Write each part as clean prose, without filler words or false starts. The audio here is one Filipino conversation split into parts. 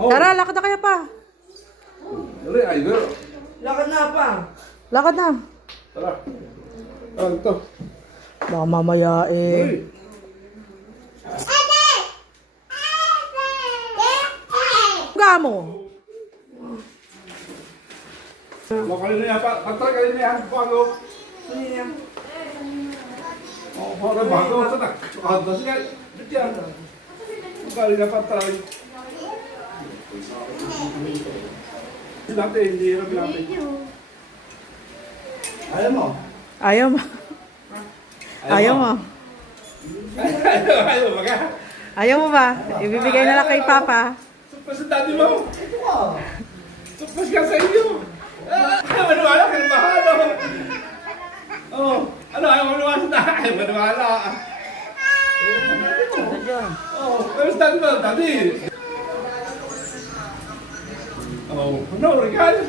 Oh. Tara, lakad na kaya pa. Dali, ay, girl. Lakad na pa. Lakad na. Tara. Ah, ito. Baka mamaya eh. Uy. Gamo. Makalin na yan, patrak kalin na yan, bago. Ano yan? Oh, para bago, tatak. Anda siya, dyan. Makalin na patrak. Bilate, hindi na bilate. Ayaw mo? Ayaw mo. Ayaw mo. Ayaw, baga. Ayaw mo ba? Ibibigay na lang kay Papa. Supas sa daddy mo. Supas ka sa iyo. Maniwala ka na mahalo. Oh, ano, ayaw maniwala sa daddy. Ayaw maniwala. Oh, pero sa daddy mo, daddy. Oh, no, regalo.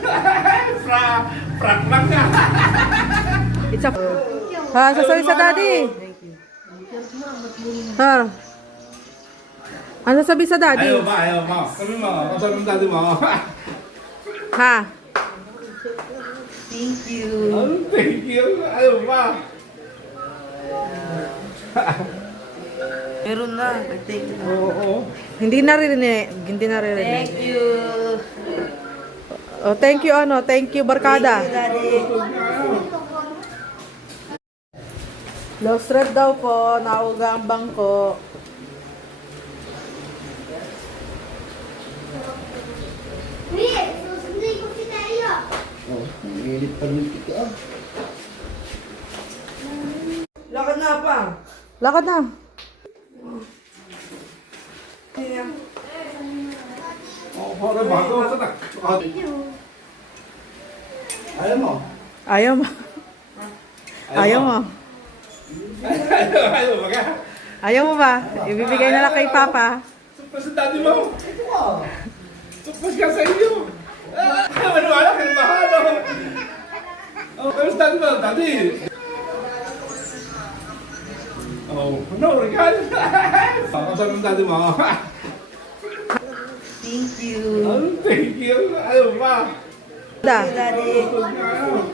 Prank lang ka. It's a... Ha, sasabi sa daddy. Ha? Ano sabi sa daddy? Ayaw ba, ayaw mo. Sabi mo, sabi mo daddy mo. Ha? Thank you. Oh, thank you. Ayaw ba. Meron na. Thank you. Oo. Hindi naririnig. Hindi naririnig. Thank you. Oh, thank you ano. Thank you, Barkada. Daddy. Lost red daw po. Nauga ang bangko. Oh, init pa rin ito. Lakad na pa. Lakad na. Ano yan? Oh, para bago, tatak. Ayaw mo? Ayaw mo. Ayaw mo. Ayaw, baga. Ayaw mo ba? Ibibigay na lang kay Papa. Supas sa daddy mo. Supas ka sa iyo. Maniwala ka na mahalo. Oh, pero sa daddy mo, daddy. Oh, no, regalo. Sabi mo daddy mo. Thank you. Oh, thank you. Ayaw ba. Da. Daddy. Ayaw.